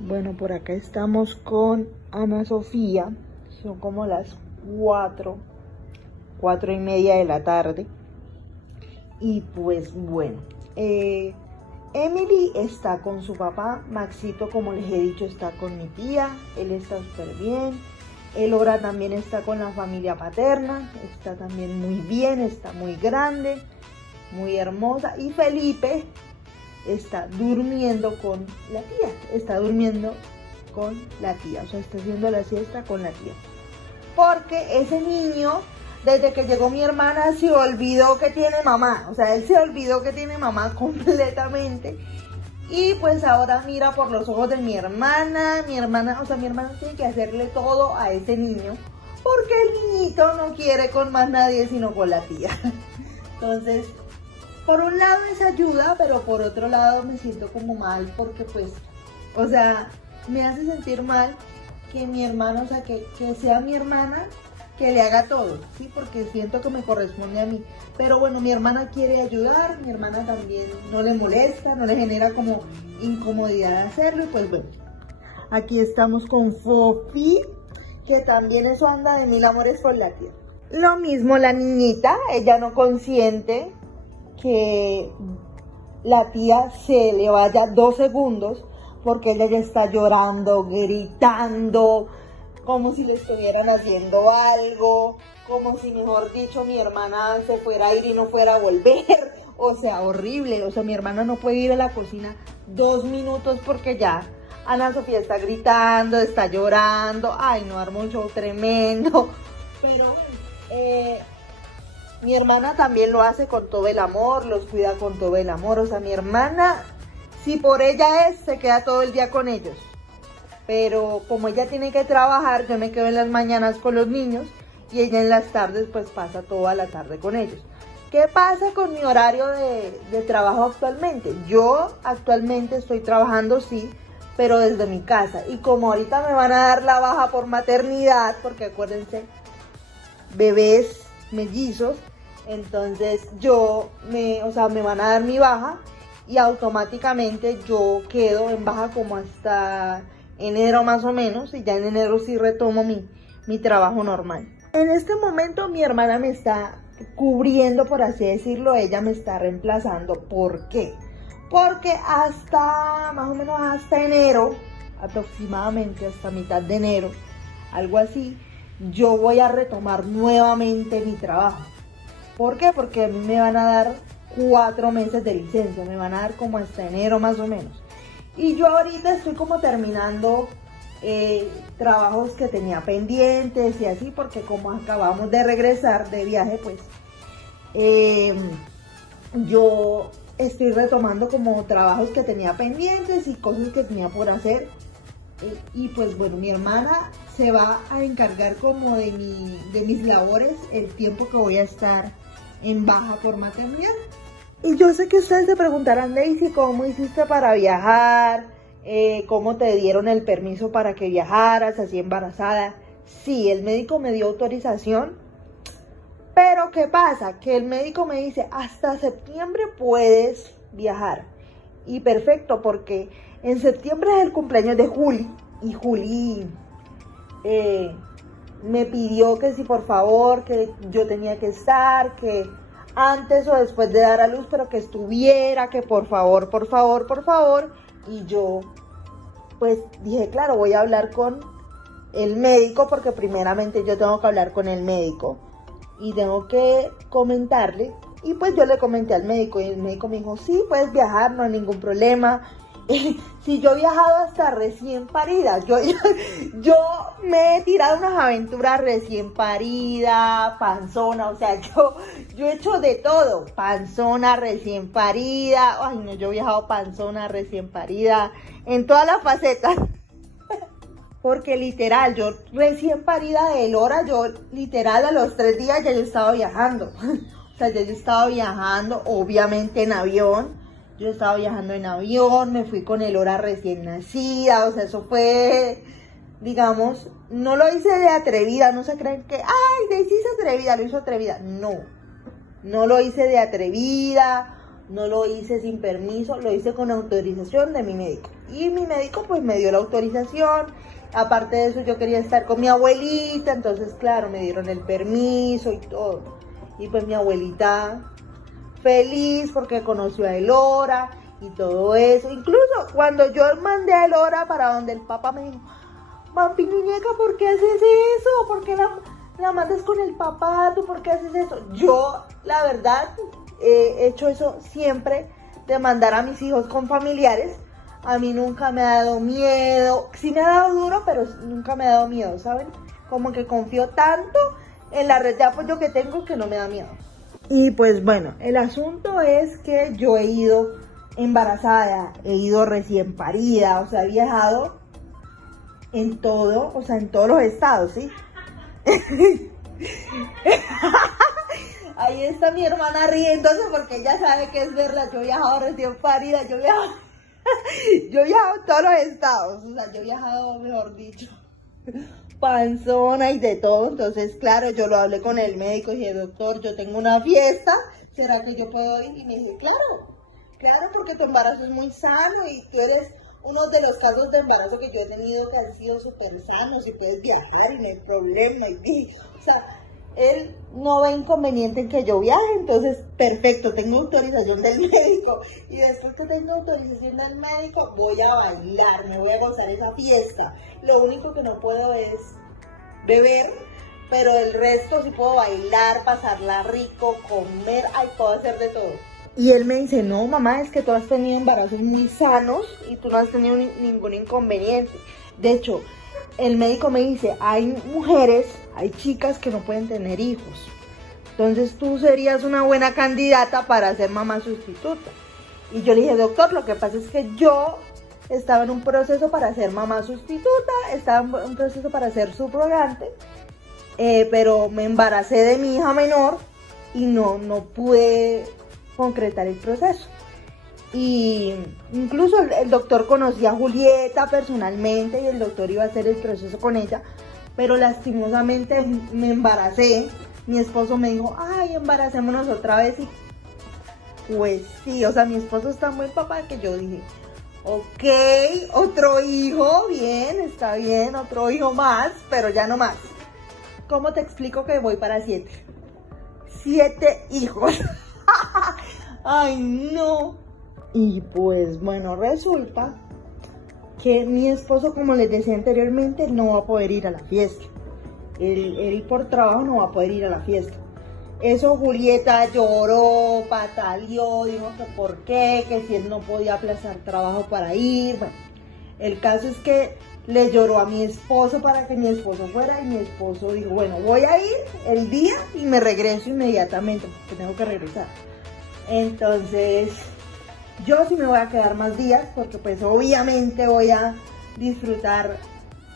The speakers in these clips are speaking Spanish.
Bueno, por acá estamos con Ana Sofía. Son como las 4:30 de la tarde. Y pues bueno, Emily está con su papá. Maxito, como les he dicho, está con mi tía. Él está súper bien. Elora también está con la familia paterna. Está también muy bien, está muy grande, muy hermosa. Y Felipe está durmiendo con la tía. Está durmiendo con la tía. O sea, está haciendo la siesta con la tía. Porque ese niño, desde que llegó mi hermana, se olvidó que tiene mamá. O sea, él se olvidó que tiene mamá completamente. Y pues ahora mira por los ojos de mi hermana. Mi hermana tiene que hacerle todo a ese niño. Porque el niñito no quiere con más nadie sino con la tía. Entonces, por un lado es ayuda, pero por otro lado me siento como mal. Porque pues, o sea, me hace sentir mal que mi hermana, o sea, que sea mi hermana que le haga todo, ¿sí? Porque siento que me corresponde a mí. Pero bueno, mi hermana quiere ayudar, mi hermana también no le molesta, no le genera como incomodidad hacerlo. Y pues bueno, aquí estamos con Fofi, que también eso anda de mil amores por la tierra. Lo mismo la niñita, ella no consiente que la tía se le vaya 2 segundos, porque ella ya está llorando, gritando, como si le estuvieran haciendo algo, como si, mejor dicho, mi hermana se fuera a ir y no fuera a volver. O sea, horrible. O sea, mi hermana no puede ir a la cocina 2 minutos porque ya Ana Sofía está gritando, está llorando. Ay, no, armó un show tremendo. Pero mi hermana también lo hace con todo el amor, los cuida con todo el amor. O sea, mi hermana, si por ella es, se queda todo el día con ellos. Pero como ella tiene que trabajar, yo me quedo en las mañanas con los niños y ella en las tardes pues pasa toda la tarde con ellos. ¿Qué pasa con mi horario de trabajo actualmente? Yo actualmente estoy trabajando, sí, pero desde mi casa. Y como ahorita me van a dar la baja por maternidad, porque acuérdense, bebés mellizos, entonces me van a dar mi baja y automáticamente yo quedo en baja como hasta enero más o menos, y ya en enero sí retomo mi trabajo normal. En este momento mi hermana me está cubriendo, por así decirlo, ella me está reemplazando. ¿Por qué? Porque hasta más o menos hasta enero, aproximadamente hasta mitad de enero, algo así, yo voy a retomar nuevamente mi trabajo. ¿Por qué? Porque a mí me van a dar 4 meses de licencia, me van a dar como hasta enero más o menos. Y yo ahorita estoy como terminando trabajos que tenía pendientes y así, porque como acabamos de regresar de viaje, pues yo estoy retomando como trabajos que tenía pendientes y cosas que tenía por hacer. Y pues bueno, mi hermana se va a encargar como de mis labores el tiempo que voy a estar en baja por maternidad. Y yo sé que ustedes se preguntarán, Daisy, ¿cómo hiciste para viajar? ¿Cómo te dieron el permiso para que viajaras así embarazada? Sí, el médico me dio autorización, pero ¿qué pasa? Que el médico me dice, hasta septiembre puedes viajar. Y perfecto, porque en septiembre es el cumpleaños de Juli, y Juli me pidió que si por favor, que yo tenía que estar, que antes o después de dar a luz, pero que estuviera, que por favor, por favor, por favor. Y yo pues dije, claro, voy a hablar con el médico, porque primeramente yo tengo que hablar con el médico y tengo que comentarle. Y pues yo le comenté al médico y el médico me dijo, sí, puedes viajar, no hay ningún problema. Si yo he viajado hasta recién parida, yo me he tirado unas aventuras recién parida, panzona, o sea, yo he hecho de todo, panzona, recién parida, ay no, yo he viajado panzona, recién parida, en todas las facetas, porque literal, yo recién parida de Elora, yo literal a los 3 días ya yo estaba viajando, o sea, ya yo estaba viajando, obviamente en avión. Yo estaba viajando en avión, me fui con Elora recién nacida, o sea, eso fue, digamos, no lo hice de atrevida, no se creen que, ay, Daisy es atrevida, lo hizo atrevida, no. No lo hice de atrevida, no lo hice sin permiso, lo hice con autorización de mi médico. Y mi médico pues me dio la autorización. Aparte de eso yo quería estar con mi abuelita, entonces claro, me dieron el permiso y todo. Y pues mi abuelita feliz porque conoció a Elora y todo eso. Incluso cuando yo mandé a Elora para donde el papá, me dijo: Vampi muñeca, ¿por qué haces eso? ¿Por qué la mandas con el papá? ¿Tú por qué haces eso? Yo, la verdad, he hecho eso siempre, de mandar a mis hijos con familiares. A mí nunca me ha dado miedo. Sí me ha dado duro, pero nunca me ha dado miedo, ¿saben? Como que confío tanto en la red de apoyo que tengo que no me da miedo. Y pues bueno, el asunto es que yo he ido embarazada, he ido recién parida, o sea, he viajado en todo, o sea, en todos los estados, ¿sí? Ahí está mi hermana riéndose porque ella sabe que es verdad. Yo he viajado recién parida, yo he viajado en todos los estados, o sea, yo he viajado, mejor dicho, panzona y de todo. Entonces, claro, yo lo hablé con el médico y dije: doctor, yo tengo una fiesta, ¿será que yo puedo ir? Y me dije: claro, porque tu embarazo es muy sano y tú eres uno de los casos de embarazo que yo he tenido que han sido súper sanos y puedes viajar y no hay problema. O sea, él no ve inconveniente en que yo viaje, entonces perfecto, tengo autorización del médico. Y después que tengo autorización del médico, voy a bailar, me voy a gozar esa fiesta. Lo único que no puedo es beber, pero el resto sí puedo bailar, pasarla rico, comer, puedo hacer de todo. Y él me dice: no, mamá, es que tú has tenido embarazos muy sanos y tú no has tenido ningún inconveniente. De hecho, el médico me dice: hay mujeres, hay chicas que no pueden tener hijos. Entonces tú serías una buena candidata para ser mamá sustituta. Y yo le dije: doctor, lo que pasa es que yo estaba en un proceso para ser mamá sustituta, estaba en un proceso para ser subrogante, pero me embaracé de mi hija menor y no pude concretar el proceso. Y incluso el doctor conocía a Julieta personalmente y el doctor iba a hacer el proceso con ella, pero lastimosamente me embaracé. Mi esposo me dijo: ay, embaracémonos otra vez. Y pues sí, o sea, mi esposo está muy papá, que yo dije: ok, otro hijo, bien, está bien, otro hijo más, pero ya no más. ¿Cómo te explico que voy para 7? 7 hijos. Ay, no. Y pues bueno, resulta que mi esposo, como les decía anteriormente, no va a poder ir a la fiesta. Él por trabajo no va a poder ir a la fiesta. Eso Julieta lloró, pataleó, dijo que por qué, que si él no podía aplazar trabajo para ir. Bueno, el caso es que le lloró a mi esposo para que mi esposo fuera, y mi esposo dijo: bueno, voy a ir el día y me regreso inmediatamente porque tengo que regresar. Entonces yo sí me voy a quedar más días porque pues obviamente voy a disfrutar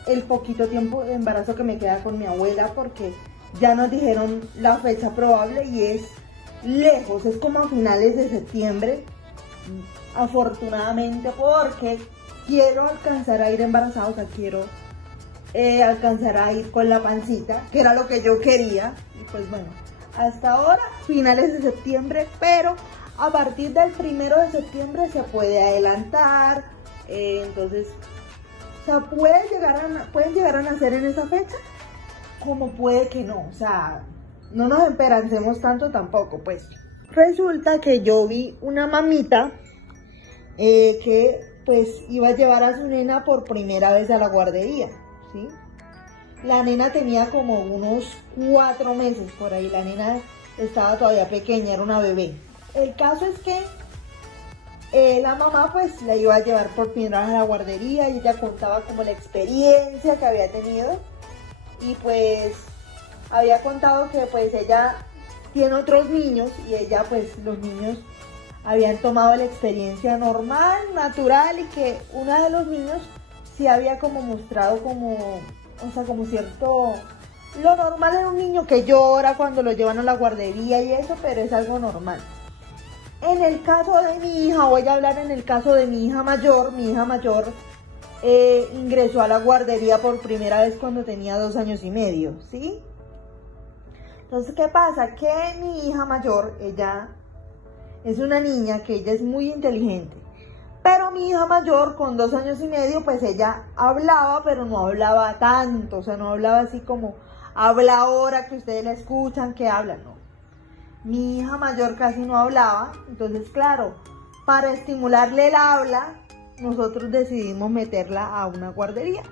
el poquito tiempo de embarazo que me queda con mi abuela, porque ya nos dijeron la fecha probable y es lejos, es como a finales de septiembre, afortunadamente, porque quiero alcanzar a ir embarazada, o sea, quiero alcanzar a ir con la pancita, que era lo que yo quería. Y pues bueno, hasta ahora finales de septiembre, pero a partir del 1 de septiembre se puede adelantar, entonces, o sea, pueden llegar a nacer en esa fecha, como puede que no, o sea, no nos esperancemos tanto tampoco. Pues resulta que yo vi una mamita que pues iba a llevar a su nena por primera vez a la guardería, ¿sí? La nena tenía como unos 4 meses por ahí, la nena estaba todavía pequeña, era una bebé. El caso es que la mamá pues la iba a llevar por primera vez a la guardería y ella contaba como la experiencia que había tenido. Y pues había contado que pues ella tiene otros niños y ella pues los niños habían tomado la experiencia normal, natural, y que uno de los niños sí había como mostrado como, o sea, como cierto, lo normal en un niño que llora cuando lo llevan a la guardería y eso, pero es algo normal. En el caso de mi hija, voy a hablar en el caso de mi hija mayor ingresó a la guardería por primera vez cuando tenía 2 años y medio, ¿sí? Entonces, ¿qué pasa? Que mi hija mayor, ella es una niña que ella es muy inteligente. Pero mi hija mayor, con 2 años y medio, pues ella hablaba, pero no hablaba tanto. O sea, no hablaba así como habla ahora que ustedes la escuchan, que habla, no. Mi hija mayor casi no hablaba. Entonces, claro, para estimularle el habla, nosotros decidimos meterla a una guardería.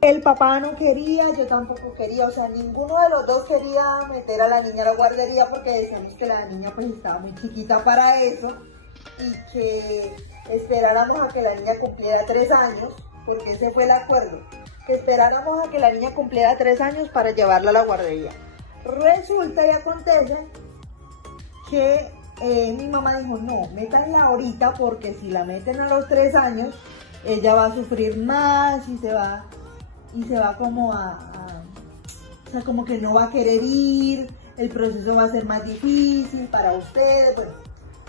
El papá no quería, yo tampoco quería, o sea, ninguno de los dos quería meter a la niña a la guardería porque decíamos que la niña pues estaba muy chiquita para eso y que esperáramos a que la niña cumpliera 3 años, porque ese fue el acuerdo, que esperáramos a que la niña cumpliera 3 años para llevarla a la guardería. Resulta y acontece que mi mamá dijo, no, métanla ahorita porque si la meten a los 3 años, ella va a sufrir más y se va como o sea, como que no va a querer ir, el proceso va a ser más difícil para ustedes. Bueno,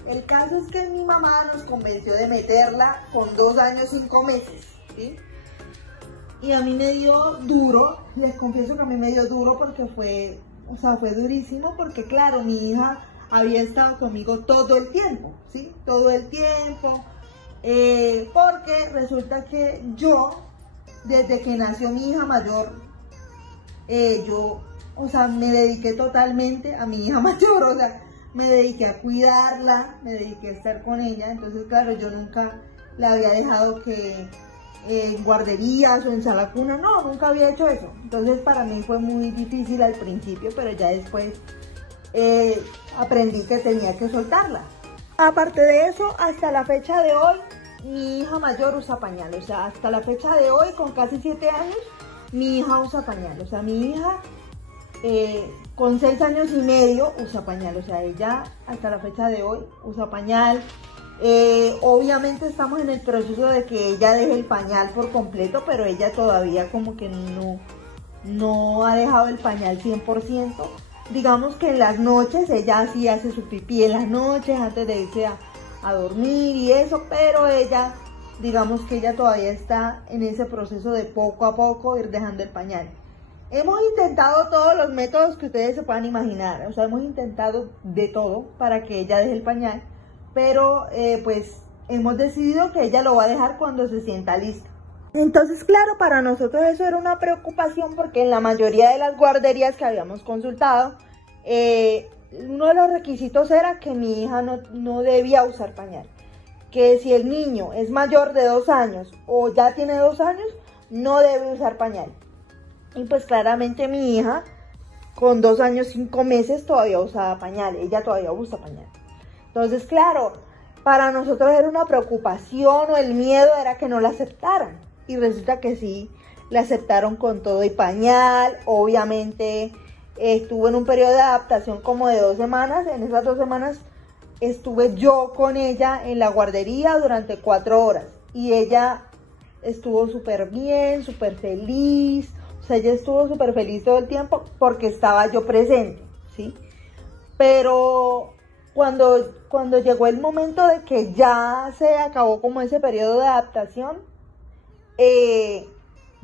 el caso es que mi mamá nos convenció de meterla con 2 años 5 meses, ¿sí? Y a mí me dio duro, les confieso que a mí me dio duro porque fue durísimo porque claro, mi hija había estado conmigo todo el tiempo, ¿sí? Todo el tiempo, porque resulta que yo, desde que nació mi hija mayor, me dediqué totalmente a mi hija mayor, o sea, me dediqué a cuidarla, me dediqué a estar con ella. Entonces, claro, yo nunca la había dejado que en guarderías o en sala cuna, no, nunca había hecho eso. Entonces, para mí fue muy difícil al principio, pero ya después aprendí que tenía que soltarla. Aparte de eso, hasta la fecha de hoy, mi hija mayor usa pañal, o sea, hasta la fecha de hoy, con casi 7 años, mi hija usa pañal, o sea, mi hija con 6 años y medio usa pañal, o sea, ella hasta la fecha de hoy usa pañal. Obviamente estamos en el proceso de que ella deje el pañal por completo, pero ella todavía como que no ha dejado el pañal 100%. Digamos que en las noches ella sí hace su pipí en las noches antes de irse a dormir y eso, pero ella, digamos que ella todavía está en ese proceso de poco a poco ir dejando el pañal. Hemos intentado todos los métodos que ustedes se puedan imaginar, o sea, hemos intentado de todo para que ella deje el pañal, pero pues hemos decidido que ella lo va a dejar cuando se sienta lista. Entonces, claro, para nosotros eso era una preocupación porque en la mayoría de las guarderías que habíamos consultado, uno de los requisitos era que mi hija no debía usar pañal. Que si el niño es mayor de 2 años o ya tiene 2 años, no debe usar pañal. Y pues claramente mi hija, con 2 años 5 meses, todavía usaba pañal. Ella todavía usa pañal. Entonces, claro, para nosotros era una preocupación o el miedo era que no la aceptaran. Y resulta que sí, la aceptaron con todo y pañal. Obviamente estuvo en un periodo de adaptación como de 2 semanas. En esas 2 semanas estuve yo con ella en la guardería durante 4 horas. Y ella estuvo súper bien, súper feliz. O sea, ella estuvo súper feliz todo el tiempo porque estaba yo presente, ¿sí? Pero cuando llegó el momento de que ya se acabó como ese periodo de adaptación,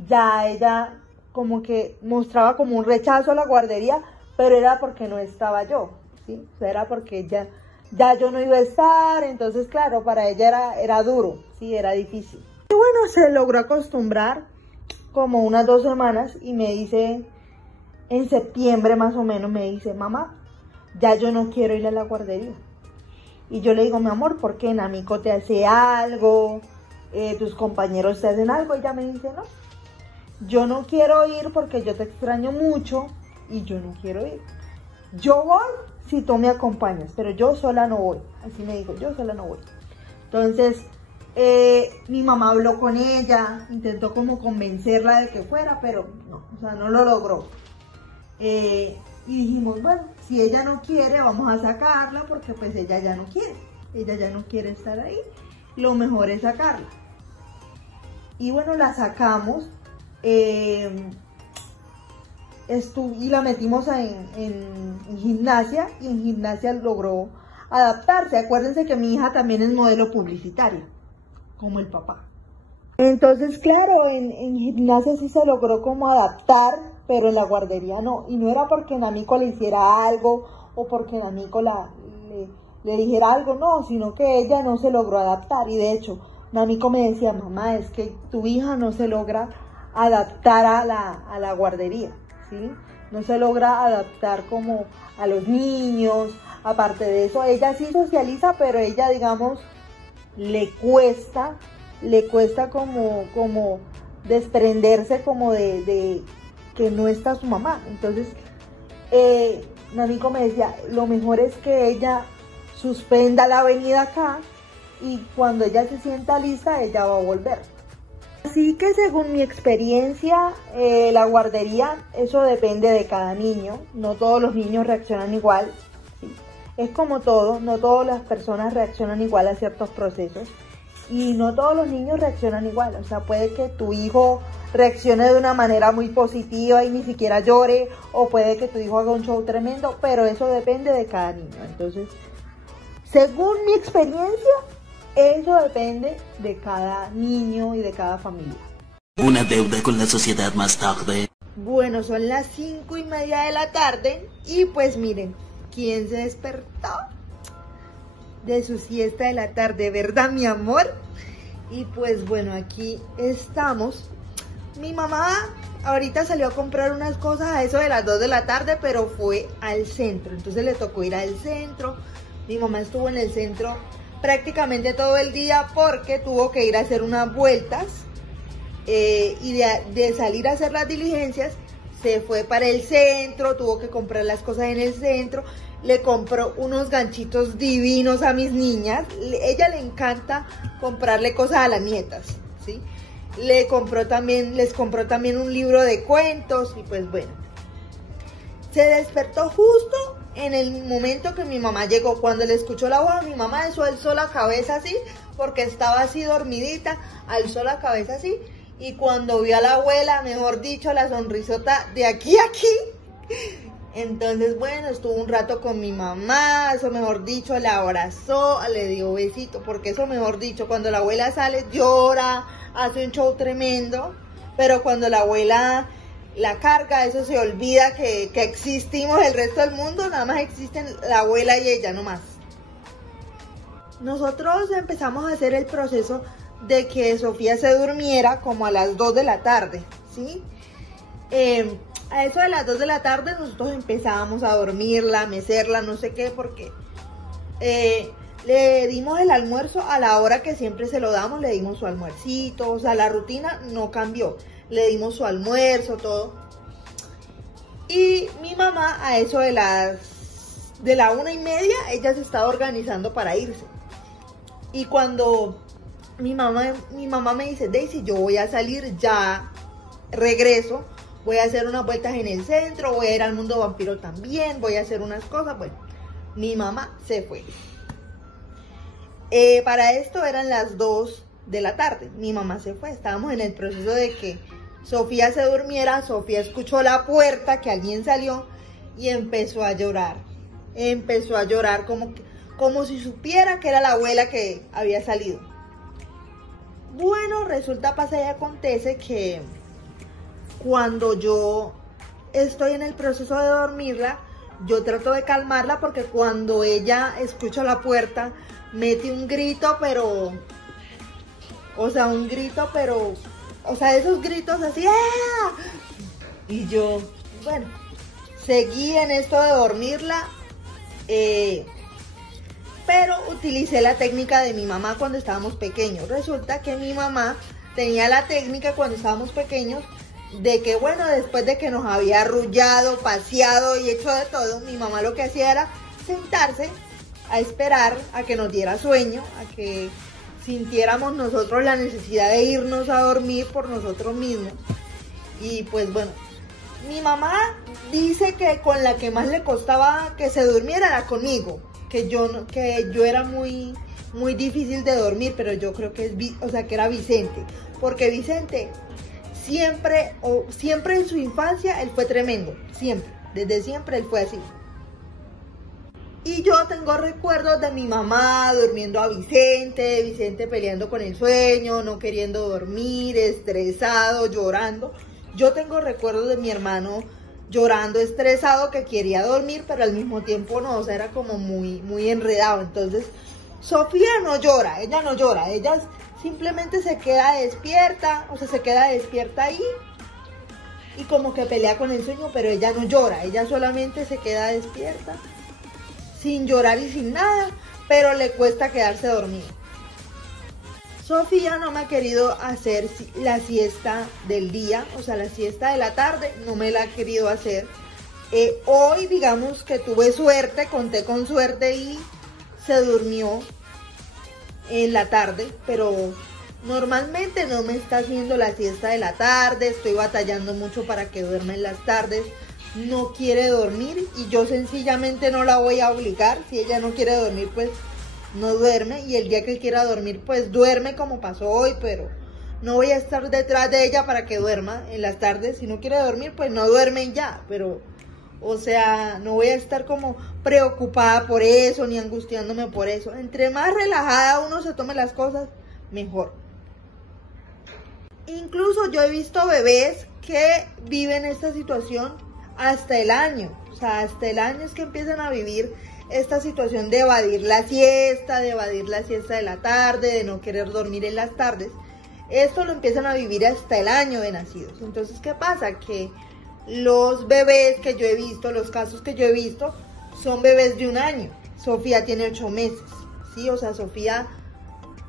ya ella como que mostraba como un rechazo a la guardería, pero era porque no estaba yo, ¿sí? O sea, era porque ya yo no iba a estar. Entonces, claro, para ella era duro, ¿sí? Era difícil. Y bueno, se logró acostumbrar como unas 2 semanas y me dice, en septiembre más o menos, me dice, mamá, ya yo no quiero ir a la guardería. Y yo le digo, mi amor, ¿por qué? Namico te hace algo, tus compañeros te hacen algo. Y ella me dice, no, yo no quiero ir porque yo te extraño mucho y yo no quiero ir. Yo voy si tú me acompañas, pero yo sola no voy. Así me dijo, yo sola no voy. Entonces, mi mamá habló con ella, intentó como convencerla de que fuera, pero no, o sea, no lo logró. Y dijimos, bueno, si ella no quiere, vamos a sacarla porque pues ella ya no quiere estar ahí, lo mejor es sacarla. Y bueno, la sacamos y la metimos en gimnasia, y en gimnasia logró adaptarse. Acuérdense que mi hija también es modelo publicitaria, como el papá. Entonces, claro, en gimnasia sí se logró como adaptar, pero en la guardería no. Y no era porque Namiko le hiciera algo o porque Namiko le dijera algo, no, sino que ella no se logró adaptar. Y de hecho, Namiko me decía, mamá, es que tu hija no se logra adaptar a la guardería, ¿sí? No se logra adaptar como a los niños. Aparte de eso, ella sí socializa, pero ella, digamos, le cuesta como desprenderse como de que no está su mamá. Entonces, Namiko me decía, lo mejor es que ella suspenda la venida acá y cuando ella se sienta lista, ella va a volver. Así que según mi experiencia, la guardería, eso depende de cada niño. No todos los niños reaccionan igual, ¿sí? Es como todo, no todas las personas reaccionan igual a ciertos procesos. Y no todos los niños reaccionan igual. O sea, puede que tu hijo reaccione de una manera muy positiva y ni siquiera llore. O puede que tu hijo haga un show tremendo. Pero eso depende de cada niño. Entonces, según mi experiencia, eso depende de cada niño y de cada familia. Una deuda con la sociedad más tarde. Bueno, son las 5:30 de la tarde. Y pues miren, ¿quién se despertó de su siesta de la tarde, verdad, mi amor? Y pues bueno, aquí estamos. Mi mamá ahorita salió a comprar unas cosas a eso de las 2 de la tarde, pero fue al centro, entonces le tocó ir al centro. Mi mamá estuvo en el centro prácticamente todo el día porque tuvo que ir a hacer unas vueltas y de salir a hacer las diligencias se fue para el centro, tuvo que comprar las cosas en el centro. Le compró unos ganchitos divinos a mis niñas. Ella le encanta comprarle cosas a las nietas, ¿sí? Les compró también un libro de cuentos y pues bueno. Se despertó justo en el momento que mi mamá llegó. Cuando le escuchó la voz, mi mamá alzó la cabeza así, porque estaba así dormidita, alzó la cabeza así. Y cuando vio a la abuela, mejor dicho, la sonrisota de aquí a aquí. Entonces, bueno, estuvo un rato con mi mamá, eso mejor dicho, la abrazó, le dio besito, porque eso mejor dicho, cuando la abuela sale, llora, hace un show tremendo, pero cuando la abuela la carga, eso se olvida que existimos el resto del mundo, nada más existen la abuela y ella, no más. Nosotros empezamos a hacer el proceso de que Sofía se durmiera como a las 2 de la tarde, ¿sí? A eso de las 2 de la tarde nosotros empezábamos a dormirla, a mecerla, no sé qué, porque le dimos el almuerzo a la hora que siempre se lo damos, le dimos su almuercito, o sea, la rutina no cambió, le dimos su almuerzo, todo. Y mi mamá a eso de la 1:30, ella se estaba organizando para irse. Y cuando mi mamá me dice, Daisy, yo voy a salir, ya regreso. Voy a hacer unas vueltas en el centro, voy a ir al mundo vampiro también, voy a hacer unas cosas. Bueno, mi mamá se fue. Para esto eran las 2 de la tarde, mi mamá se fue. Estábamos en el proceso de que Sofía se durmiera. Sofía escuchó la puerta, que alguien salió y empezó a llorar. Empezó a llorar como si supiera que era la abuela que había salido. Bueno, resulta, pasa y acontece que cuando yo estoy en el proceso de dormirla, yo trato de calmarla porque cuando ella escucha la puerta, mete un grito, pero esos gritos así, ¡ah! Y yo, bueno, seguí en esto de dormirla, pero utilicé la técnica de mi mamá cuando estábamos pequeños. Resulta que mi mamá tenía la técnica cuando estábamos pequeños de que, bueno, después de que nos había arrullado, paseado y hecho de todo, mi mamá lo que hacía era sentarse a esperar a que nos diera sueño, a que sintiéramos nosotros la necesidad de irnos a dormir por nosotros mismos. Y pues bueno, mi mamá dice que con la que más le costaba que se durmiera era conmigo, que yo era muy difícil de dormir, pero yo creo que que era Vicente, porque Vicente siempre en su infancia él fue tremendo, siempre, desde siempre él fue así. Y yo tengo recuerdos de mi mamá durmiendo a Vicente peleando con el sueño, no queriendo dormir, estresado, llorando. yo tengo recuerdos de mi hermano llorando, estresado, que quería dormir, pero al mismo tiempo no, o sea, era como muy enredado. Entonces, Sofía no llora, ella simplemente se queda despierta, o sea, se queda despierta ahí y como que pelea con el sueño, pero ella no llora, ella solamente se queda despierta, sin llorar y sin nada, pero le cuesta quedarse dormida. Sofía no me ha querido hacer la siesta del día, o sea, la siesta de la tarde, no me la ha querido hacer. Hoy, digamos que tuve suerte, conté con suerte y se durmió en la tarde, pero normalmente no me está haciendo la siesta de la tarde, estoy batallando mucho para que duerma en las tardes, no quiere dormir y yo sencillamente no la voy a obligar. Si ella no quiere dormir, pues no duerme, y el día que quiera dormir, pues duerme, como pasó hoy, pero no voy a estar detrás de ella para que duerma en las tardes. Si no quiere dormir, pues no duerme y ya, pero, o sea, no voy a estar como preocupada por eso, ni angustiándome por eso. Entre más relajada uno se tome las cosas, mejor. Incluso yo he visto bebés que viven esta situación hasta el año, o sea, hasta el año es que empiezan a vivir esta situación de evadir la siesta de la tarde, de no querer dormir en las tardes. Esto lo empiezan a vivir hasta el año de nacidos. Entonces, ¿qué pasa? Que los bebés que yo he visto, los casos que yo he visto, son bebés de 1 año. Sofía tiene 8 meses, ¿sí? O sea, Sofía,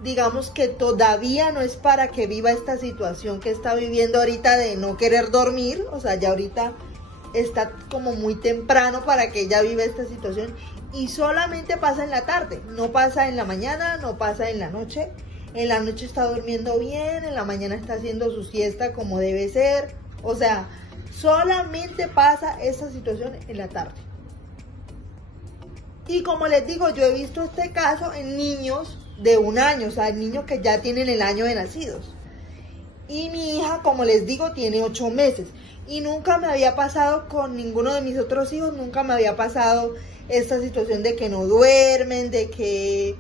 digamos que todavía no es para que viva esta situación que está viviendo ahorita de no querer dormir. O sea, ya ahorita está como muy temprano para que ella viva esta situación. Y solamente pasa en la tarde, no pasa en la mañana, no pasa en la noche. En la noche está durmiendo bien, en la mañana está haciendo su siesta como debe ser. O sea, solamente pasa esa situación en la tarde. Y como les digo, yo he visto este caso en niños de 1 año, o sea, en niños que ya tienen el año de nacidos. Y mi hija, como les digo, tiene 8 meses. Y nunca me había pasado con ninguno de mis otros hijos, nunca me había pasado esta situación de que no duermen, de que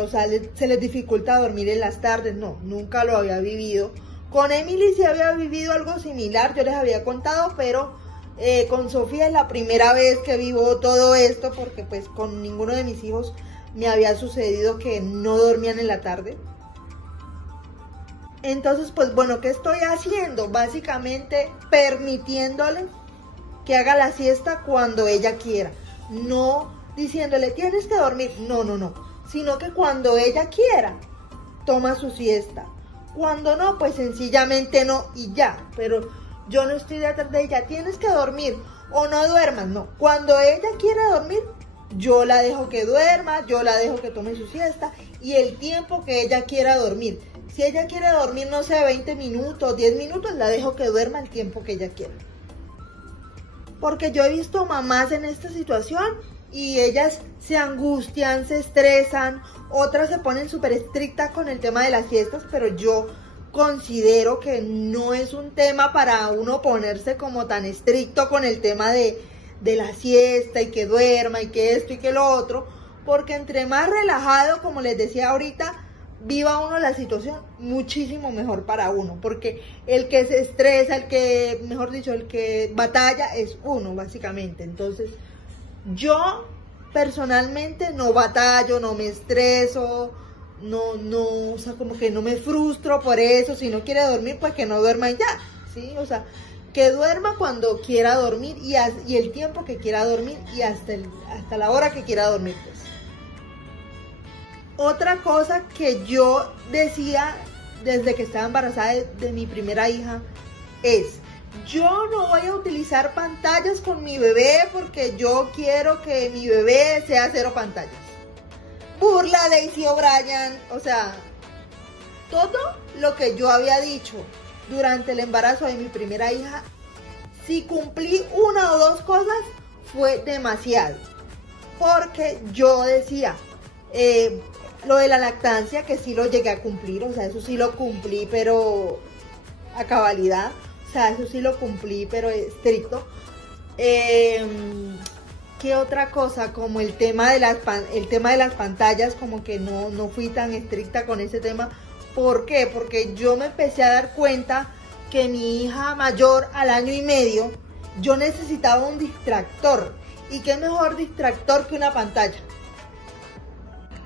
o sea, se les dificulta dormir en las tardes. No, nunca lo había vivido. Con Emily sí había vivido algo similar, yo les había contado, pero con Sofía es la primera vez que vivo todo esto, porque pues con ninguno de mis hijos me había sucedido que no dormían en la tarde. Entonces, pues bueno, ¿qué estoy haciendo? Básicamente permitiéndole que haga la siesta cuando ella quiera. No diciéndole, tienes que dormir. No. Sino que cuando ella quiera, toma su siesta. Cuando no, pues sencillamente no y ya. Pero yo no estoy detrás de ella, tienes que dormir o no duermas. No, cuando ella quiera dormir, yo la dejo que duerma, yo la dejo que tome su siesta y el tiempo que ella quiera dormir. Si ella quiere dormir, no sé, 20 minutos, 10 minutos, la dejo que duerma el tiempo que ella quiera. Porque yo he visto mamás en esta situación y ellas se angustian, se estresan, otras se ponen súper estrictas con el tema de las siestas, pero yo considero que no es un tema para uno ponerse como tan estricto con el tema de la siesta y que duerma y que esto y que lo otro, porque entre más relajado, como les decía ahorita, viva uno la situación, muchísimo mejor para uno, porque el que se estresa, el que, mejor dicho, el que batalla es uno, básicamente. Entonces, yo personalmente no batallo, no me estreso, o sea, como que no me frustro por eso. Si no quiere dormir, pues que no duerma y ya, ¿sí? O sea, que duerma cuando quiera dormir y el tiempo que quiera dormir y hasta la hora que quiera dormir, pues. Otra cosa que yo decía desde que estaba embarazada de mi primera hija es, yo no voy a utilizar pantallas con mi bebé porque yo quiero que mi bebé sea 0 pantallas. Burla Daisy O'Brien, o sea, todo lo que yo había dicho durante el embarazo de mi primera hija, si cumplí 1 o 2 cosas, fue demasiado. Porque yo decía, lo de la lactancia, que sí lo llegué a cumplir, o sea, eso sí lo cumplí, pero a cabalidad, o sea, eso sí lo cumplí, pero estricto. ¿Qué otra cosa? Como el tema de las pantallas, como que no fui tan estricta con ese tema. ¿Por qué? Porque yo me empecé a dar cuenta que mi hija mayor al año y medio, yo necesitaba un distractor. ¿Y qué mejor distractor que una pantalla?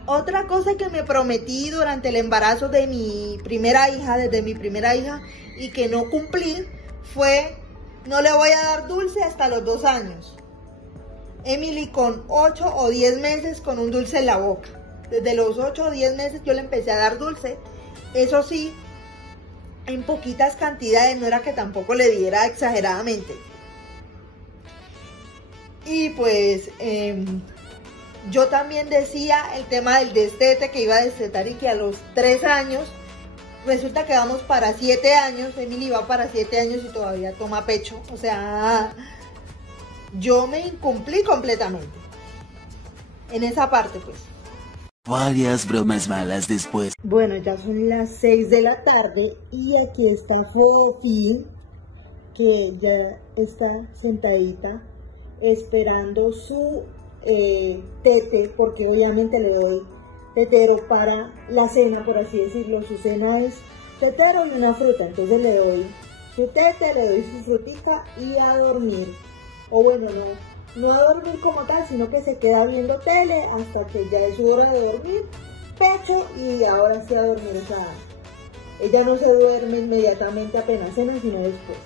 Otra cosa que me prometí durante el embarazo de mi primera hija, desde mi primera hija, y que no cumplí, fue: no le voy a dar dulce hasta los 2 años. Emily con 8 o 10 meses con un dulce en la boca. Desde los 8 o 10 meses yo le empecé a dar dulce. Eso sí, en poquitas cantidades, no era que tampoco le diera exageradamente. Y pues yo también decía el tema del destete, que iba a destetar y que a los 3 años. Resulta que vamos para 7 años, Emily va para 7 años y todavía toma pecho. O sea, yo me incumplí completamente en esa parte, pues. Varias bromas malas después. Bueno, ya son las 6 de la tarde y aquí está Foki, que ya está sentadita esperando su tete, porque obviamente le doy tetero para la cena, por así decirlo. Su cena es tetero y una fruta, entonces le doy su tete, le doy su frutita y a dormir. O bueno, no a dormir como tal, sino que se queda viendo tele hasta que ya es su hora de dormir, pecho, y ahora sí a dormir. O sea, ella no se duerme inmediatamente apenas cena, sino después.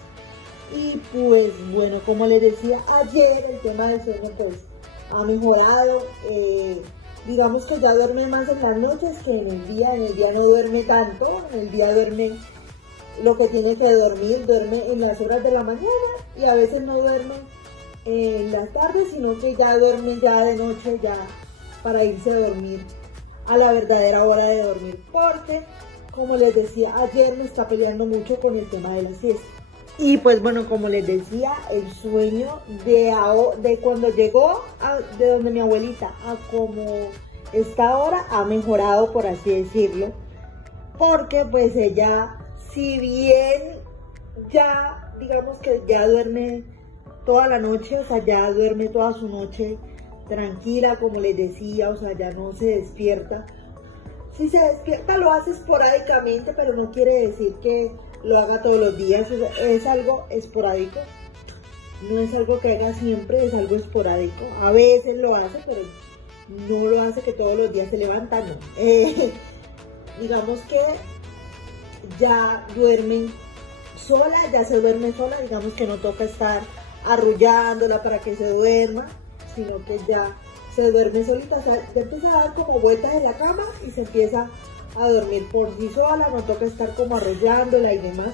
Y pues bueno, como les decía ayer, el tema del sueño pues ha mejorado. Digamos que ya duerme más en las noches que en el día. En el día no duerme tanto, en el día duerme lo que tiene que dormir, duerme en las horas de la mañana y a veces no duerme en las tardes, sino que ya duerme ya de noche, ya para irse a dormir a la verdadera hora de dormir, porque como les decía ayer me está peleando mucho con el tema de la siesta. Y pues bueno, como les decía, el sueño de cuando llegó de donde mi abuelita a como está ahora ha mejorado, por así decirlo, porque pues ella, si bien ya digamos que ya duerme toda la noche, o sea, ya duerme toda su noche tranquila, como les decía, o sea, ya no se despierta. Si se despierta lo hace esporádicamente, pero no quiere decir que lo haga todos los días, es algo esporádico, no es algo que haga siempre, es algo esporádico. A veces lo hace, pero no lo hace que todos los días se levanta, no. Digamos que ya duerme sola, digamos que no toca estar arrullándola para que se duerma, sino que ya se duerme solita, o sea, ya empieza a dar como vueltas en la cama y se empieza a dormir por sí sola, no toca estar como arrollándola y demás,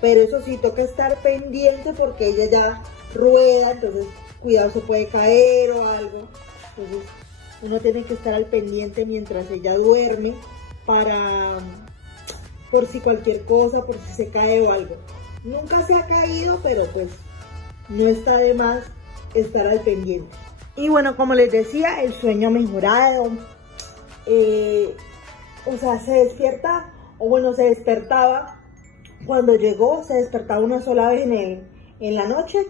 pero eso sí, toca estar pendiente porque ella ya rueda, entonces cuidado, se puede caer o algo, entonces uno tiene que estar al pendiente mientras ella duerme por si cualquier cosa, por si se cae o algo. Nunca se ha caído, pero pues no está de más estar al pendiente. Y bueno, como les decía, el sueño ha mejorado. O sea, se despierta, o bueno, se despertaba cuando llegó, se despertaba una sola vez en la noche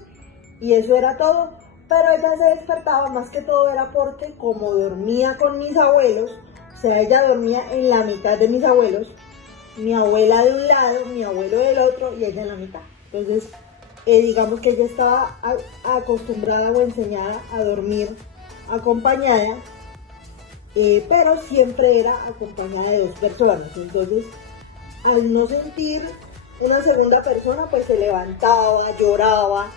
y eso era todo. Pero ella se despertaba más que todo era porque como dormía con mis abuelos, o sea, ella dormía en la mitad de mis abuelos, mi abuela de un lado, mi abuelo del otro y ella en la mitad. Entonces, digamos que ella estaba acostumbrada o enseñada a dormir acompañada, pero siempre era acompañada de 2 personas. Entonces, al no sentir una segunda persona, pues se levantaba, lloraba,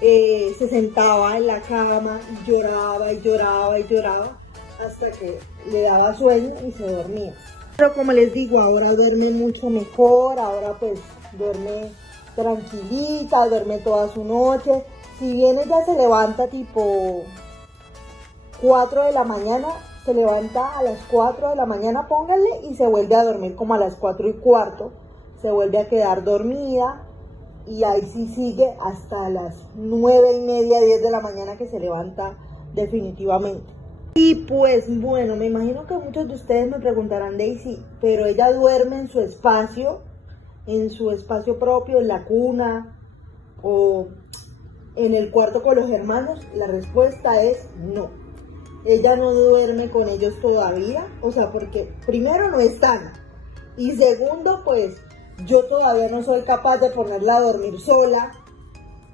se sentaba en la cama, lloraba y lloraba y lloraba hasta que le daba sueño y se dormía. Pero como les digo, ahora duerme mucho mejor, ahora pues duerme tranquilita, duerme toda su noche. Si bien ella se levanta tipo 4 de la mañana, se levanta a las 4 de la mañana, pónganle, y se vuelve a dormir como a las 4:15, se vuelve a quedar dormida y ahí sí sigue hasta las 9:30, 10 de la mañana que se levanta definitivamente. Y pues bueno, me imagino que muchos de ustedes me preguntarán, Daisy, pero ella duerme en su espacio propio, en la cuna o en el cuarto con los hermanos. La respuesta es no. Ella no duerme con ellos todavía, o sea, porque primero no están y segundo, pues yo todavía no soy capaz de ponerla a dormir sola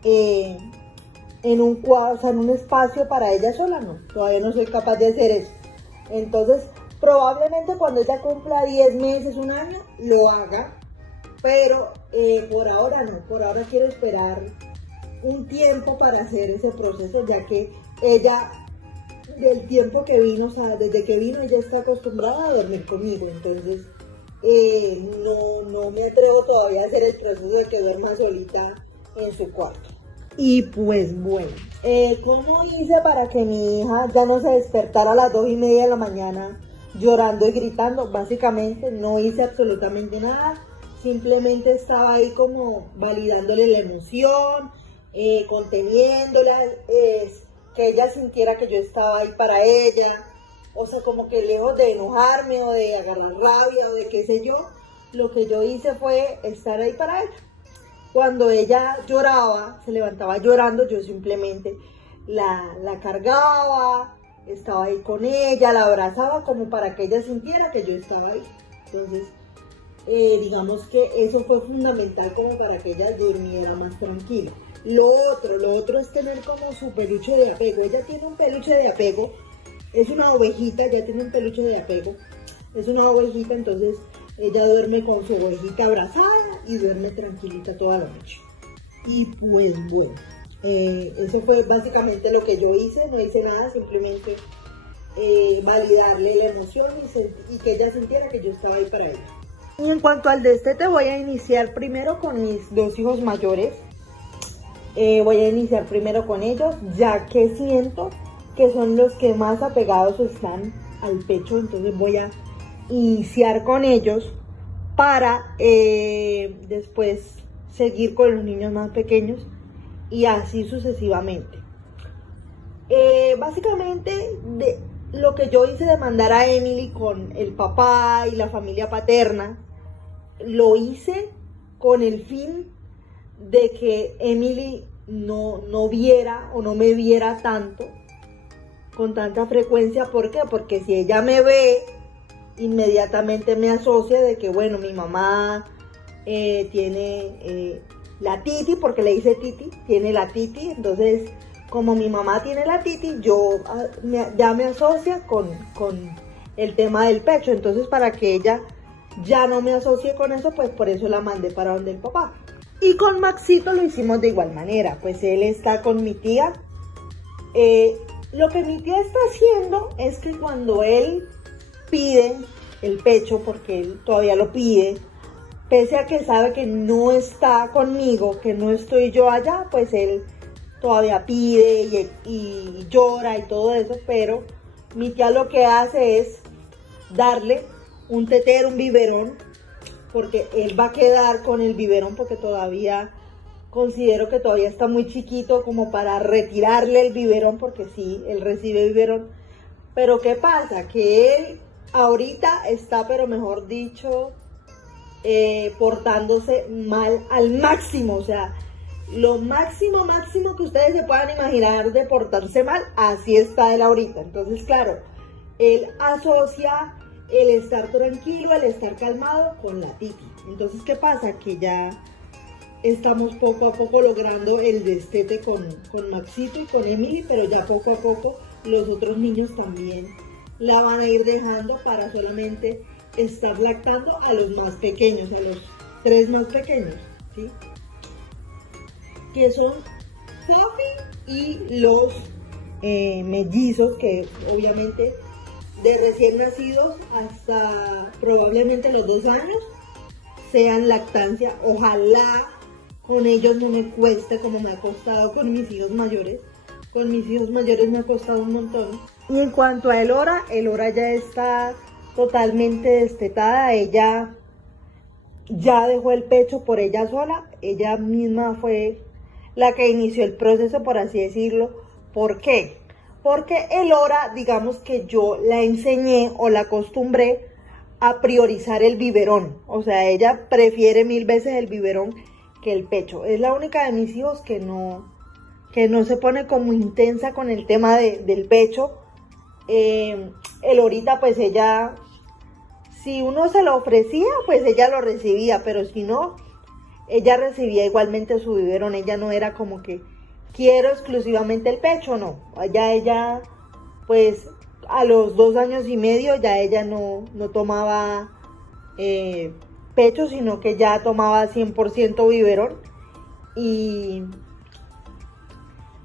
en un cuarto, o sea, en un espacio para ella sola, no, todavía no soy capaz de hacer eso. Entonces, probablemente cuando ella cumpla 10 meses, un año, lo haga, pero por ahora no, por ahora quiero esperar un tiempo para hacer ese proceso, ya que ella, del tiempo que vino, o sea, desde que vino, ella está acostumbrada a dormir conmigo, entonces no me atrevo todavía a hacer el proceso de que duerma solita en su cuarto. Y pues bueno, ¿cómo hice para que mi hija ya no se despertara a las 2:30 de la mañana llorando y gritando? Básicamente no hice absolutamente nada, simplemente estaba ahí como validándole la emoción, conteniéndola, que ella sintiera que yo estaba ahí para ella, o sea, como que lejos de enojarme o de agarrar rabia o de qué sé yo, lo que yo hice fue estar ahí para ella. Cuando ella lloraba, se levantaba llorando, yo simplemente la cargaba, estaba ahí con ella, la abrazaba como para que ella sintiera que yo estaba ahí. Entonces, digamos que eso fue fundamental como para que ella durmiera más tranquila. Lo otro es tener como su peluche de apego. Ella tiene un peluche de apego, es una ovejita, ya tiene un peluche de apego, es una ovejita, entonces ella duerme con su ovejita abrazada y duerme tranquilita toda la noche. Y pues bueno, eso fue básicamente lo que yo hice, no hice nada, simplemente validarle la emoción y que ella sintiera que yo estaba ahí para ella. Y en cuanto al destete, voy a iniciar primero con mis dos hijos mayores. Voy a iniciar primero con ellos, ya que siento que son los que más apegados están al pecho, entonces voy a iniciar con ellos para después seguir con los niños más pequeños y así sucesivamente. Básicamente lo que yo hice de mandar a Emily con el papá y la familia paterna, lo hice con el fin de que Emily no viera o no me viera tanto, con tanta frecuencia. ¿Por qué? Porque si ella me ve, inmediatamente me asocia de que, bueno, mi mamá tiene la titi, porque le dice titi, tiene la titi, entonces como mi mamá tiene la titi, ya me asocia con el tema del pecho, entonces para que ella ya no me asocie con eso, pues por eso la mandé para donde el papá. Y con Maxito lo hicimos de igual manera, pues él está con mi tía. Lo que mi tía está haciendo es que cuando él pide el pecho, porque él todavía lo pide, pese a que sabe que no está conmigo, que no estoy yo allá, pues él todavía pide y llora y todo eso, pero mi tía lo que hace es darle un tetero, un biberón, porque él va a quedar con el biberón porque todavía considero que todavía está muy chiquito como para retirarle el biberón, porque sí, él recibe biberón. Pero ¿qué pasa? Que él ahorita está, pero mejor dicho, portándose mal al máximo, o sea, lo máximo que ustedes se puedan imaginar de portarse mal, así está él ahorita. Entonces, claro, él asocia el estar tranquilo, el estar calmado con la titi. Entonces, ¿qué pasa? Que ya estamos poco a poco logrando el destete con Maxito y con Emily, pero ya poco a poco los otros niños también la van a ir dejando para solamente estar lactando a los más pequeños, a los 3 más pequeños, ¿sí? Que son Sophie y los mellizos, que obviamente de recién nacidos hasta probablemente los 2 años sean lactancia. Ojalá con ellos no me cueste como me ha costado con mis hijos mayores. Con mis hijos mayores me ha costado un montón. Y en cuanto a Elora ya está totalmente destetada. Ella ya dejó el pecho por ella sola. Ella misma fue la que inició el proceso, por así decirlo. ¿Por qué? Porque Elora, digamos que yo la enseñé o la acostumbré a priorizar el biberón. O sea, ella prefiere 1000 veces el biberón que el pecho. Es la única de mis hijos que no se pone como intensa con el tema del pecho. Elorita, pues ella si uno se lo ofrecía, pues ella lo recibía, pero si no, ella recibía igualmente su biberón. Ella no era como que quiero exclusivamente el pecho, no. Ya ella, pues a los 2 años y medio ya ella no tomaba pecho, sino que ya tomaba 100% biberón. Y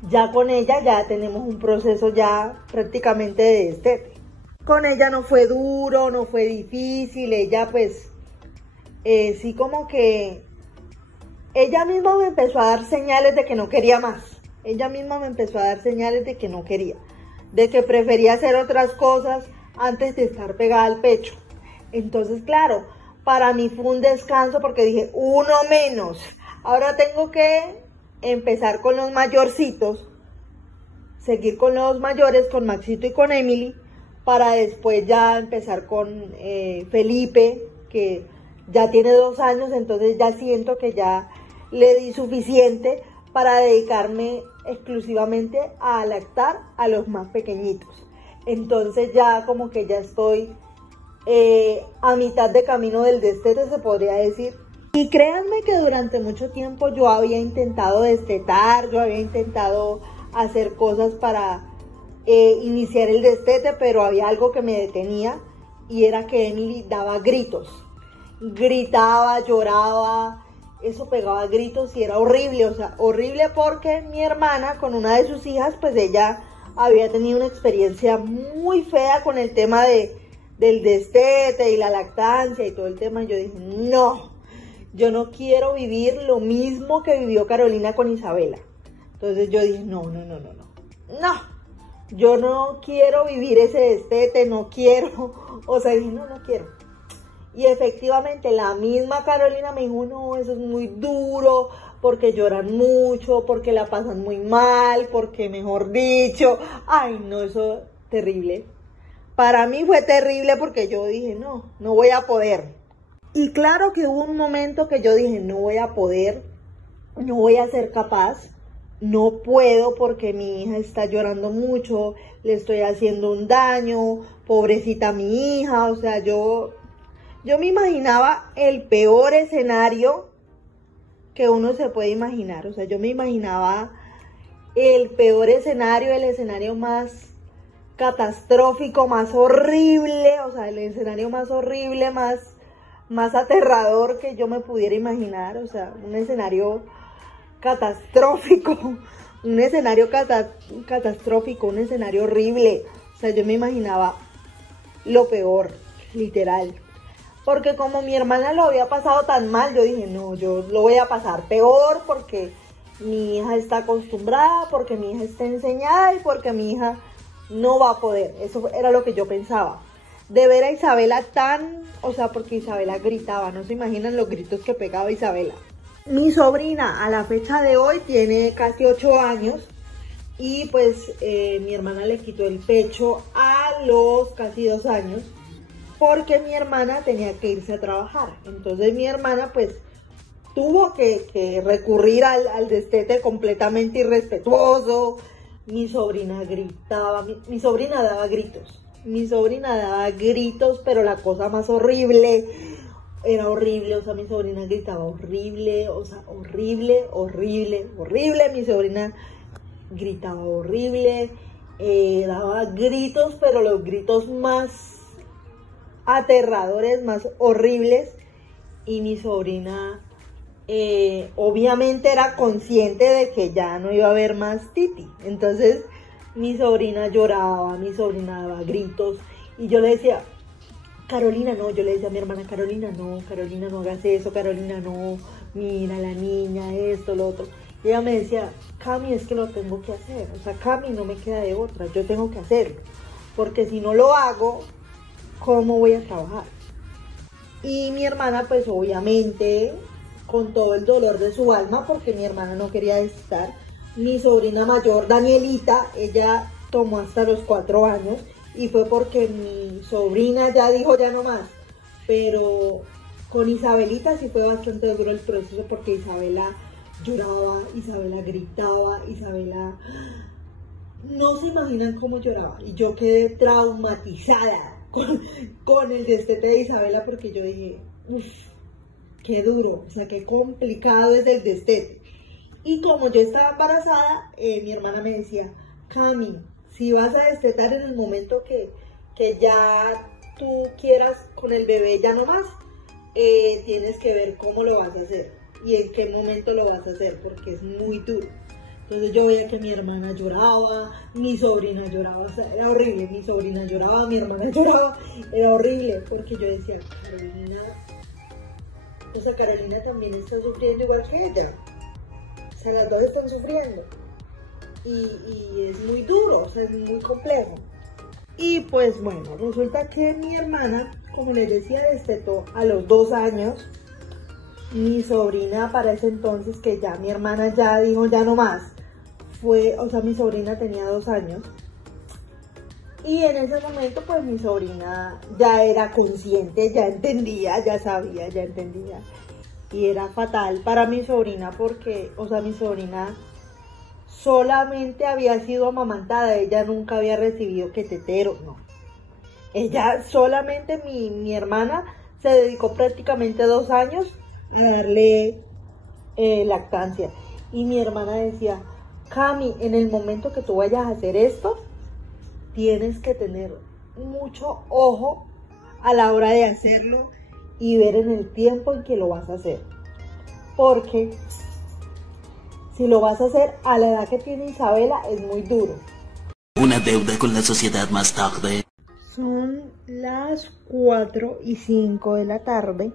ya con ella ya tenemos un proceso ya prácticamente de destete. Con ella no fue duro, no fue difícil, ella pues sí como que ella misma me empezó a dar señales de que no quería más. Ella misma me empezó a dar señales de que no quería, de que prefería hacer otras cosas antes de estar pegada al pecho. Entonces, claro, para mí fue un descanso porque dije, uno menos. Ahora tengo que empezar con los mayorcitos, seguir con los mayores, con Maxito y con Emily, para después ya empezar con Felipe, que ya tiene 2 años, entonces ya siento que ya le di suficiente para dedicarme exclusivamente a lactar a los más pequeñitos. Entonces ya como que ya estoy a mitad de camino del destete, se podría decir. Y créanme que durante mucho tiempo yo había intentado destetar, yo había intentado hacer cosas para iniciar el destete, pero había algo que me detenía y era que Emily daba gritos. Gritaba, lloraba, eso pegaba gritos y era horrible, o sea, horrible porque mi hermana con una de sus hijas, pues ella había tenido una experiencia muy fea con el tema del destete y la lactancia y todo el tema. Y yo dije, no, yo no quiero vivir lo mismo que vivió Carolina con Isabela. Entonces yo dije, no, yo no quiero vivir ese destete, no quiero, o sea, dije, no quiero. Y efectivamente la misma Carolina me dijo, no, eso es muy duro, porque lloran mucho, porque la pasan muy mal, porque mejor dicho, ay no, eso terrible. Para mí fue terrible porque yo dije, no voy a poder. Y claro que hubo un momento que yo dije, no voy a poder, no voy a ser capaz, no puedo porque mi hija está llorando mucho, le estoy haciendo un daño, pobrecita mi hija, o sea, yo me imaginaba el peor escenario que uno se puede imaginar. O sea, yo me imaginaba el peor escenario, el escenario más catastrófico, más horrible, o sea, el escenario más horrible, más aterrador que yo me pudiera imaginar. O sea, un escenario catastrófico, un escenario catastrófico, un escenario horrible. O sea, yo me imaginaba lo peor, literal. Porque como mi hermana lo había pasado tan mal, yo dije, no, yo lo voy a pasar peor porque mi hija está acostumbrada, porque mi hija está enseñada y porque mi hija no va a poder. Eso era lo que yo pensaba. De ver a Isabela o sea, porque Isabela gritaba, no se imaginan los gritos que pegaba Isabela. Mi sobrina a la fecha de hoy tiene casi 8 años y pues mi hermana le quitó el pecho a los casi 2 años. Porque mi hermana tenía que irse a trabajar. Entonces mi hermana pues tuvo que recurrir al destete completamente irrespetuoso. Mi sobrina gritaba, mi sobrina daba gritos. Mi sobrina daba gritos, pero la cosa más horrible, era horrible, o sea, mi sobrina gritaba horrible, o sea, horrible. Mi sobrina gritaba horrible, daba gritos, pero los gritos más aterradores, más horribles. Y mi sobrina obviamente era consciente de que ya no iba a haber más Titi. Entonces mi sobrina lloraba, mi sobrina daba gritos y yo le decía, Carolina no, yo le decía a mi hermana, Carolina no hagas eso, Carolina no, mira la niña, esto, lo otro. Y ella me decía, Cami, es que lo tengo que hacer, o sea, Cami, no me queda de otra, yo tengo que hacerlo, porque si no lo hago, ¿cómo voy a trabajar? Y mi hermana pues obviamente con todo el dolor de su alma, porque mi hermana no quería estar. Mi sobrina mayor Danielita, ella tomó hasta los 4 años y fue porque mi sobrina ya dijo ya no más. Pero con Isabelita sí fue bastante duro el proceso porque Isabela lloraba, Isabela gritaba, Isabela... No se imaginan cómo lloraba y yo quedé traumatizada. con el destete de Isabela, porque yo dije, uff, qué duro, o sea, qué complicado es el destete. Y como yo estaba embarazada, mi hermana me decía, Cami, si vas a destetar en el momento que ya tú quieras con el bebé, ya no más, tienes que ver cómo lo vas a hacer y en qué momento lo vas a hacer, porque es muy duro. Entonces yo veía que mi hermana lloraba, mi sobrina lloraba, o sea, era horrible, mi sobrina lloraba, mi hermana lloraba, era horrible, porque yo decía, Carolina, o sea, Carolina también está sufriendo igual que ella, o sea, las dos están sufriendo, y es muy duro, o sea, es muy complejo. Y pues bueno, resulta que mi hermana, como les decía, destetó a los 2 años, mi sobrina para ese entonces, que ya mi hermana ya dijo ya no más, o sea, mi sobrina tenía 2 años. Y en ese momento, pues mi sobrina ya era consciente, ya entendía, ya sabía, ya entendía. Y era fatal para mi sobrina porque, o sea, mi sobrina solamente había sido amamantada, ella nunca había recibido que tetero, no. Ella solamente, mi hermana, se dedicó prácticamente 2 años a darle lactancia. Y mi hermana decía, Cami, en el momento que tú vayas a hacer esto, tienes que tener mucho ojo a la hora de hacerlo y ver en el tiempo en que lo vas a hacer. Porque si lo vas a hacer a la edad que tiene Isabela, es muy duro. Una deuda con la sociedad más tarde. Son las 4:05 de la tarde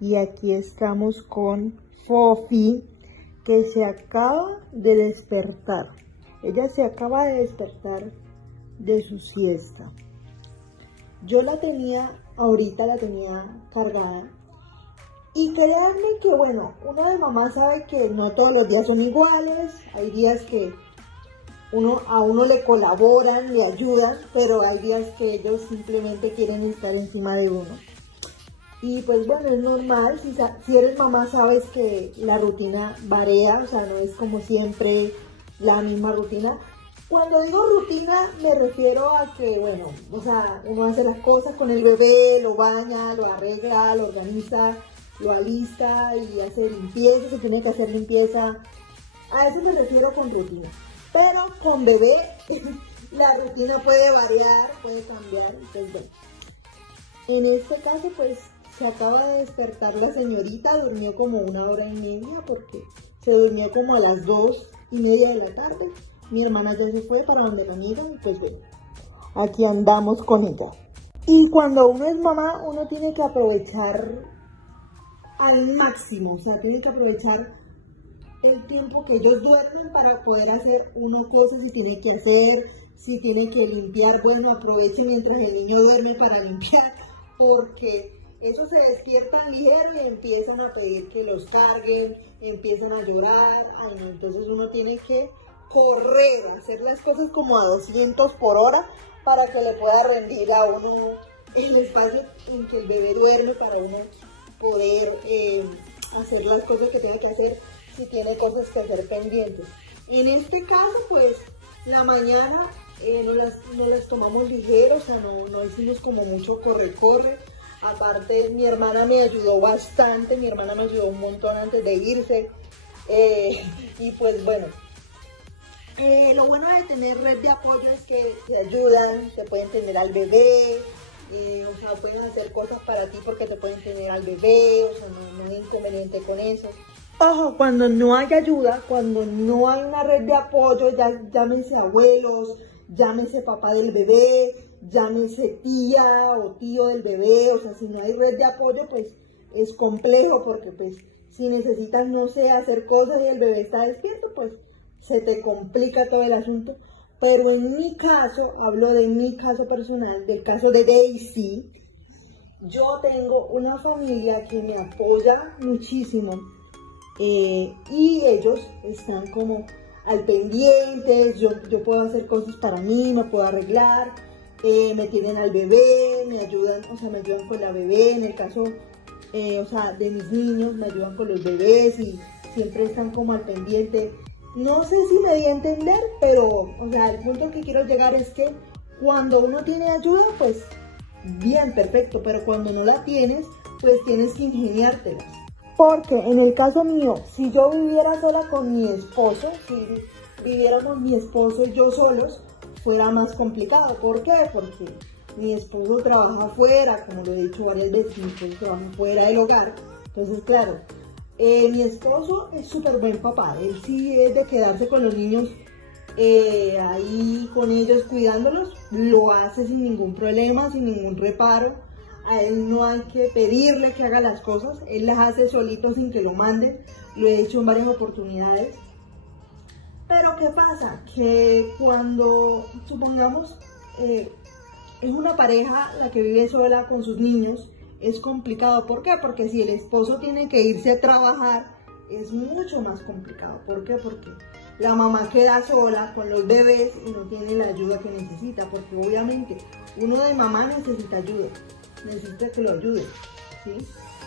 y aquí estamos con Fofi, que se acaba de despertar. Ella se acaba de despertar de su siesta. Yo ahorita la tenía cargada. Y créanme que bueno, una de mamá sabe que no todos los días son iguales. Hay días que a uno le colaboran, le ayudan, pero hay días que ellos simplemente quieren estar encima de uno. Y pues bueno, es normal, si eres mamá sabes que la rutina varía, o sea, no es como siempre la misma rutina. Cuando digo rutina me refiero a que, bueno, o sea, uno hace las cosas con el bebé, lo baña, lo arregla, lo organiza, lo alista y hace limpieza, se tiene que hacer limpieza. A eso me refiero con rutina. Pero con bebé la rutina puede variar, puede cambiar, entonces bueno. En este caso pues se acaba de despertar la señorita, durmió como 1 hora y media porque se durmió como a las 2:30 de la tarde. Mi hermana ya se fue para donde la amiga y pues bueno, aquí andamos con ella. Y cuando uno es mamá, uno tiene que aprovechar al máximo, o sea, tiene que aprovechar el tiempo que ellos duermen para poder hacer uno cosas, si tiene que hacer, si tiene que limpiar, bueno, aproveche mientras el niño duerme para limpiar, porque esos se despiertan ligero y empiezan a pedir que los carguen, empiezan a llorar, ay no, entonces uno tiene que correr, hacer las cosas como a 200 por hora para que le pueda rendir a uno el espacio en que el bebé duerme para uno poder hacer las cosas que tiene que hacer si tiene cosas que hacer pendientes. En este caso, pues, la mañana no las tomamos ligeros, o sea, no hicimos como mucho corre. Aparte, mi hermana me ayudó bastante, mi hermana me ayudó un montón antes de irse. Y pues bueno, lo bueno de tener red de apoyo es que te ayudan, te pueden tener al bebé, o sea, pueden hacer cosas para ti porque te pueden tener al bebé, o sea, no hay inconveniente con eso. Ojo, cuando no hay ayuda, cuando no hay una red de apoyo, llámense abuelos, llámense papá del bebé, llámense tía o tío del bebé, o sea, si no hay red de apoyo, pues es complejo porque pues si necesitas, no sé, hacer cosas y el bebé está despierto, pues se te complica todo el asunto. Pero en mi caso, hablo de mi caso personal, del caso de Daisy, yo tengo una familia que me apoya muchísimo. Y ellos están como al pendiente, yo puedo hacer cosas para mí, me puedo arreglar, me tienen al bebé, me ayudan con la bebé, en el caso de mis niños, me ayudan con los bebés y siempre están como al pendiente. No sé si me di a entender, pero el punto que quiero llegar es que cuando uno tiene ayuda, pues bien, perfecto, pero cuando no la tienes, pues tienes que ingeniártelas. Porque en el caso mío, si yo viviera sola con mi esposo, si viviéramos mi esposo y yo solos, fuera más complicado. ¿Por qué? Porque mi esposo trabaja afuera, como lo he dicho varias veces, mi esposo trabaja fuera del hogar. Entonces, claro, mi esposo es súper buen papá, él sí es de quedarse con los niños ahí con ellos cuidándolos, lo hace sin ningún problema, sin ningún reparo. A él no hay que pedirle que haga las cosas, él las hace solito sin que lo manden, lo he hecho en varias oportunidades. Pero ¿qué pasa? Que cuando, supongamos, es una pareja la que vive sola con sus niños, es complicado. ¿Por qué? Porque si el esposo tiene que irse a trabajar, es mucho más complicado. ¿Por qué? Porque la mamá queda sola con los bebés y no tiene la ayuda que necesita, porque obviamente uno de mamá necesita ayuda, necesita que lo ayude, ¿sí?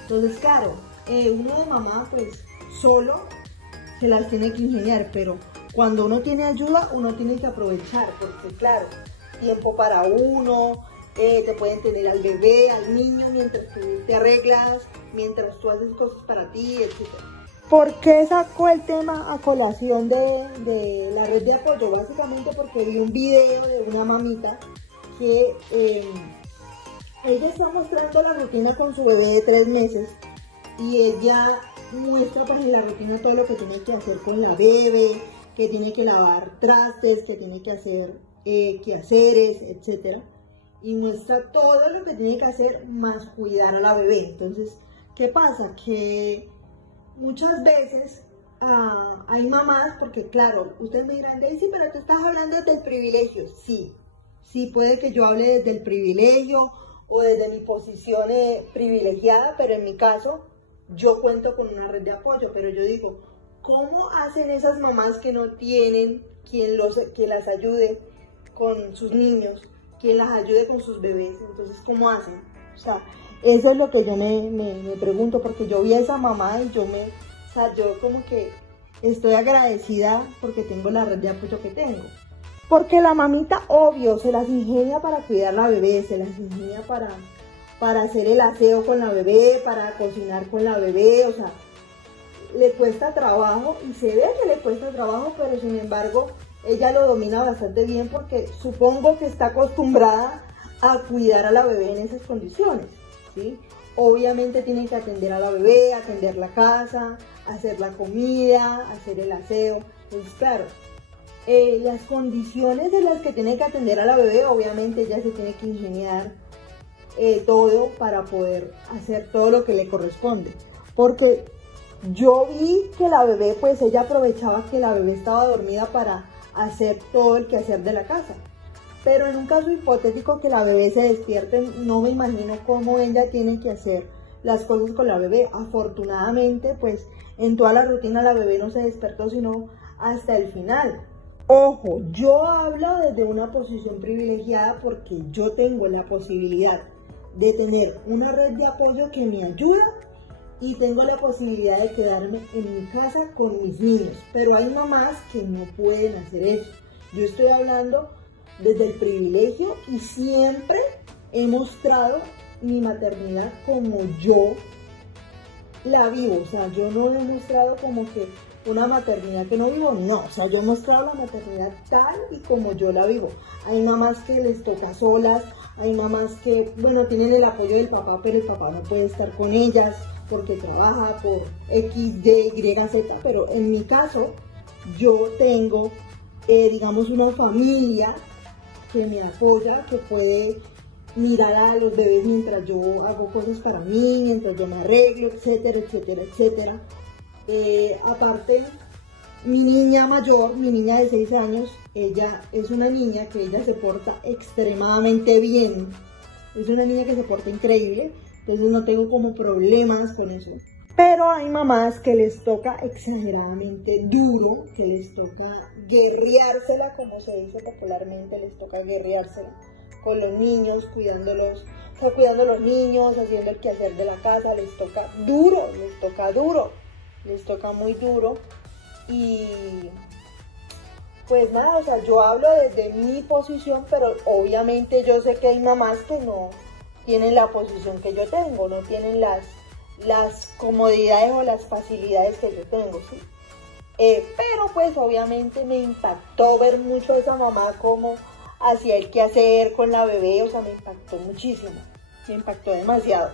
Entonces, claro, uno de mamá pues solo se las tiene que ingeniar, pero cuando uno tiene ayuda, uno tiene que aprovechar, porque claro, tiempo para uno, te pueden tener al bebé, al niño, mientras tú te arreglas, mientras tú haces cosas para ti, etc. ¿Por qué sacó el tema a colación de la red de apoyo? Básicamente porque vi un video de una mamita que ella está mostrando la rutina con su bebé de 3 meses y ella muestra pues en la rutina todo lo que tiene que hacer con la bebé, que tiene que lavar trastes, que tiene que hacer quehaceres, etc. Y muestra todo lo que tiene que hacer más cuidar a la bebé. Entonces, ¿qué pasa? Que muchas veces hay mamás, porque claro, ustedes me dirán, Daisy, pero tú estás hablando del privilegio. Sí, sí puede que yo hable desde el privilegio o desde mi posición privilegiada, pero en mi caso yo cuento con una red de apoyo. Pero yo digo, ¿cómo hacen esas mamás que no tienen quien las ayude con sus niños, quien las ayude con sus bebés? Entonces, ¿cómo hacen? O sea, eso es lo que yo me pregunto, porque yo vi a esa mamá y yo como que estoy agradecida porque tengo la red de apoyo que tengo. Porque la mamita, obvio, se las ingenia para cuidar a la bebé, se las ingenia para hacer el aseo con la bebé, para cocinar con la bebé, o sea, le cuesta trabajo y se ve que le cuesta trabajo, pero sin embargo, ella lo domina bastante bien porque supongo que está acostumbrada a cuidar a la bebé en esas condiciones, ¿sí? Obviamente tienen que atender a la bebé, atender la casa, hacer la comida, hacer el aseo. Pues claro, las condiciones en las que tiene que atender a la bebé, obviamente ella se tiene que ingeniar todo para poder hacer todo lo que le corresponde. Porque yo vi que la bebé, pues ella aprovechaba que la bebé estaba dormida para hacer todo el quehacer de la casa. Pero en un caso hipotético que la bebé se despierte, no me imagino cómo ella tiene que hacer las cosas con la bebé. Afortunadamente, pues en toda la rutina la bebé no se despertó sino hasta el final. Ojo, yo hablo desde una posición privilegiada porque yo tengo la posibilidad de tener una red de apoyo que me ayuda y tengo la posibilidad de quedarme en mi casa con mis niños. Pero hay mamás que no pueden hacer eso. Yo estoy hablando desde el privilegio y siempre he mostrado mi maternidad como yo la vivo. O sea, yo no he mostrado como que una maternidad que no vivo, no. O sea, yo he mostrado la maternidad tal y como yo la vivo. Hay mamás que les toca solas, hay mamás que, bueno, tienen el apoyo del papá, pero el papá no puede estar con ellas porque trabaja por X, Y, Z. Pero en mi caso, yo tengo, digamos, una familia que me apoya, que puede mirar a los bebés mientras yo hago cosas para mí, mientras yo me arreglo, etcétera, etcétera, etcétera. Aparte, mi niña mayor, mi niña de 6 años, ella es una niña que ella se porta extremadamente bien. Es una niña que se porta increíble, entonces no tengo como problemas con eso. Pero hay mamás que les toca exageradamente duro, que les toca guerreársela, como se dice popularmente, les toca guerreársela con los niños, cuidándolos, o sea, cuidando a los niños, haciendo el quehacer de la casa, les toca duro, les toca muy duro. Y pues nada, o sea, yo hablo desde mi posición, pero obviamente yo sé que hay mamás que tienen la posición que yo tengo, no tienen las comodidades o las facilidades que yo tengo, ¿sí? Pero pues obviamente me impactó ver mucho a esa mamá cómo hacía el quehacer con la bebé, o sea, me impactó muchísimo, me impactó demasiado.